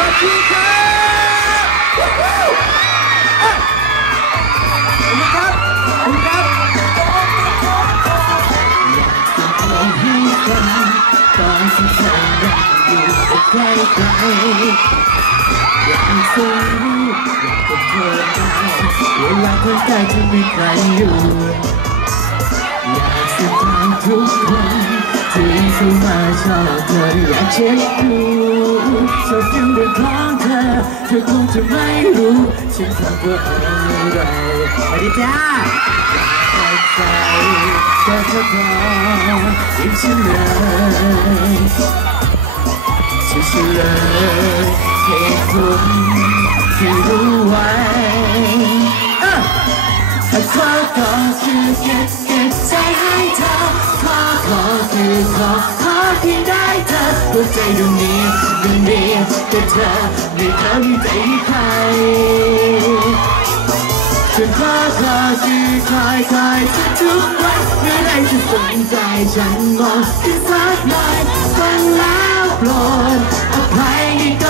วัสดีครับวู้ฮู้อะขอบคุณครับขอบคุณครับมองให้กันตอนที่เธอนั่งอยู่ใกล้ใกล้อยากส่งรูปอยากกับเธอได้เวลาคนใกล้จะมีใครอยู่ ที่เข้ามาชอบเธออยากเช็คดูชอบฟิลเรื่องของเธอเธอคงจ ใจให้เธอ ขอขอคือขอขอเพียงได้เธอหัวใจดวงนี้มันมีแต่เธอไม่เคยมีใจให้ใครฉันขอขอคือคอยคอยทุกวันเมื่อไรจะสนใจฉันมองกันสักหน่อยฟังแล้วโปรดอภัยนี่ก็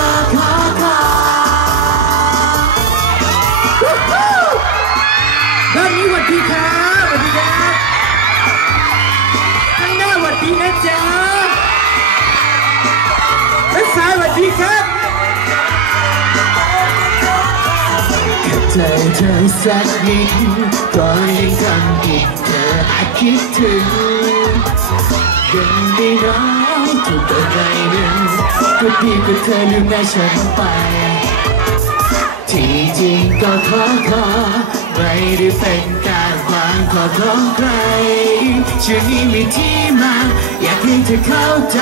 เจอเธอสักนิดก็ยังทำให้เธออาจคิดถึงยังไม่น้อยถูกอะไรหนึ่งก็ดีกว่าเธอลืมหน้าฉันไป ที่จริงก็ขอขอไม่ได้เป็นการวางขอของใครชื่อนี้มีที่มา อยากให้เธอเข้าใจ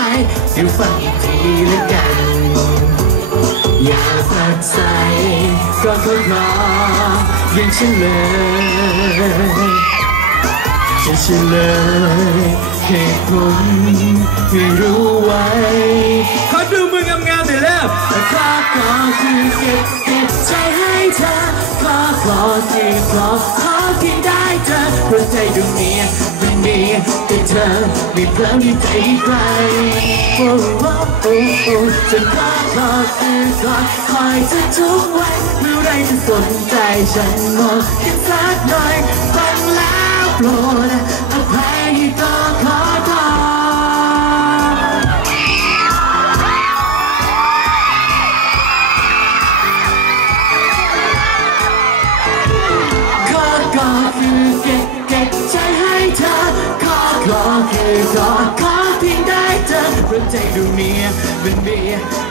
เดี๋ยวฟังอีกทีละกัน อย่าตัดใจก็ขอขอยังฉันเลยจะเฉลยเหตุผลให้รู้ไว้ ขอดูมืองามๆหน่อยแล้วขอขอคือเก็บเก็บใจให้เธอขอขอคือขอขอเพียงได้เธอเพราะใจดวงนี้ ดีแต่เธอไม่เพลินมีใจใครโอ้โอ้โอ้โอ้จะขอขอคือขอคอยจะทุกวันเมื่อไรจะสนใจฉันมองกันสักหน่อยฟังแล้วโปรดอภัยที่ต่อขอ ขอคือขอขอเพียงได้เธอเพราะใจดวงนี้มันมี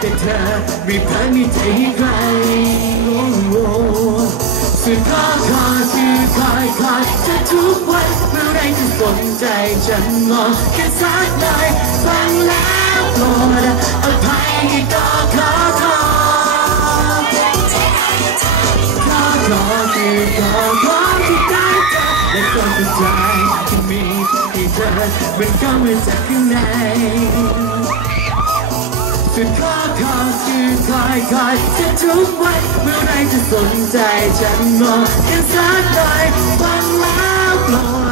แต่เธอม่เพลินมีใจให้ใครโอ้โหสุดขอขอคือคอยคอยเธอทุกวันเมื่อไรจะสนใจฉันมองแค่สักหน่อยฟังแล้วโปรดอภัยก็ขอขอขอขอคือขอขอที่ได้เจอและก็สุดท้าย ที่เธอมันก็มาจากข้างในสุดขอขอคือคอยคอยจะทุกวันเมื่อไรจะสนใจฉันมองกันสักหน่อยฟังแล้วโปร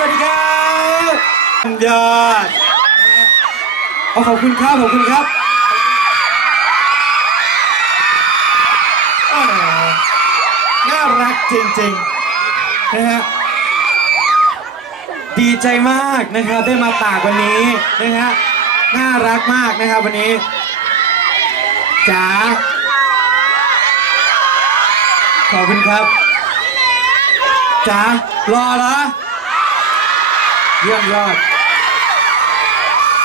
สวัสดีครับยอดเอขอบคุณครับ ขอบคุณครับน่ารักจริงๆนะฮะดีใจมากนะครับได้มาตากวันนี้นะฮะน่ารักมากนะครับวันนี้จ๋าขอบคุณครับจ๋ารอเหรอ เยี่ยมยอด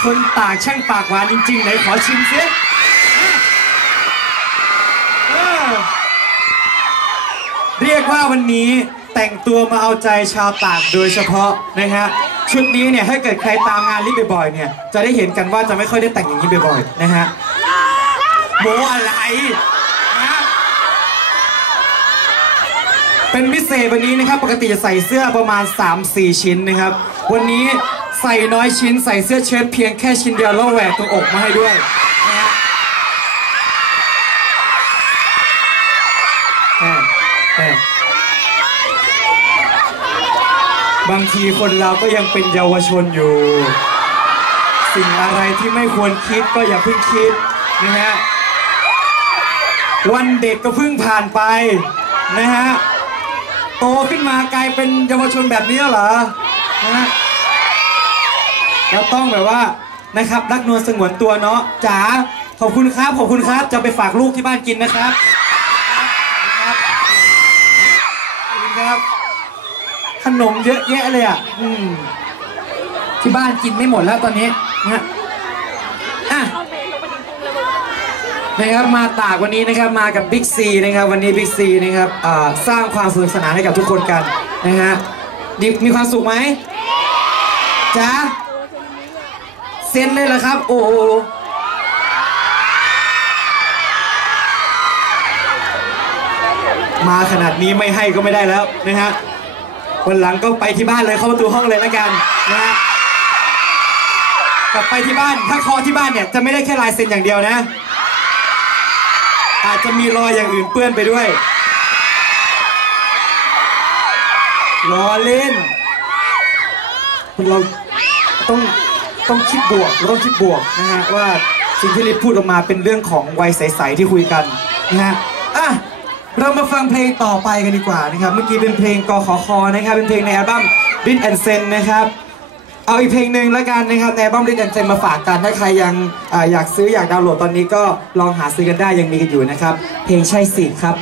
คนตากช่างปากหวานจริง ๆ ไหนขอชิมสิเอเรียกว่าวันนี้แต่งตัวมาเอาใจชาวตากโดยเฉพาะนะฮะชุดนี้เนี่ยถ้าเกิดใครตามงานลิฟบ่อยๆเนี่ยจะได้เห็นกันว่าจะไม่ค่อยได้แต่งอย่างนี้บ่อยๆนะฮะโมอะไรนะเป็นพิเศษวันนี้นะครับปกติจะใส่เสื้อประมาณ 3-4 ชิ้นนะครับ วันนี้ใส่น้อยชิ้นใส่เสื้อเชิ้ตเพียงแค่ชิ้นเดียวแล้วแหวกตัวอกมาให้ด้วยนะฮะแหม่แหม่บางทีคนเราก็ยังเป็นเยาวชนอยู่ สิ่งอะไรที่ไม่ควรคิดก็อย่าเพิ่งคิดนะฮะวันเด็กก็เพิ่งผ่านไปนะฮะโตขึ้นมากลายเป็นเยาวชนแบบนี้เหรอ นะฮะเราต้องแบบว่านะครับรักนวลสงวนตัวเนาะจ๋าขอบคุณครับขอบคุณครับ จะไปฝากลูกที่บ้านกินนะครับครับขอบคุณครับ ขนมเยอะแยะเลยอะอืมที่บ้านกินไม่หมดแล้วตอนนี้นะอะนะครับมาตากวันนี้นะครับมากับบิ๊กซีนะครับวันนี้บิ๊กซีนะครับอ่าสร้างความสนุกสนานให้กับทุกคนกันนะฮะดิมีความสุขไหม จ๊ะเซ็นเลยเหรอครับ โอ้โหมาขนาดนี้ไม่ให้ก็ไม่ได้แล้วนะฮะวันหลังก็ไปที่บ้านเลยเข้าประตูห้องเลยแล้วกันนะฮะกลับไปที่บ้านถ้าคอที่บ้านเนี่ยจะไม่ได้แค่ลายเซ็นอย่างเดียวนะ อาจจะมีรอยอย่างอื่นเปื้อนไปด้วยล้อเล่นเรา ต้องต้องคิดบวกเราต้องคิดบวกนะฮะว่าสิ่งที่ลิฟพูดออกมาเป็นเรื่องของวัยใสๆที่คุยกันนะฮะอะเรามาฟังเพลงต่อไปกันดีกว่านะครับ เมื่อกี้เป็นเพลงกขอคอนะครับเป็นเพลงในอัลบั้ม Rin and Sen นะครับเอาอีกเพลงหนึ่งแล้วกันนะครับในอัลบั้ม Rin and Sen มาฝากกันถ้าใครยังออยากซื้ออยากดาวน์โหลดตอนนี้ก็ลองหาซื้อกันได้ยังมีกันอยู่นะครับ เพลงใช่สิครับ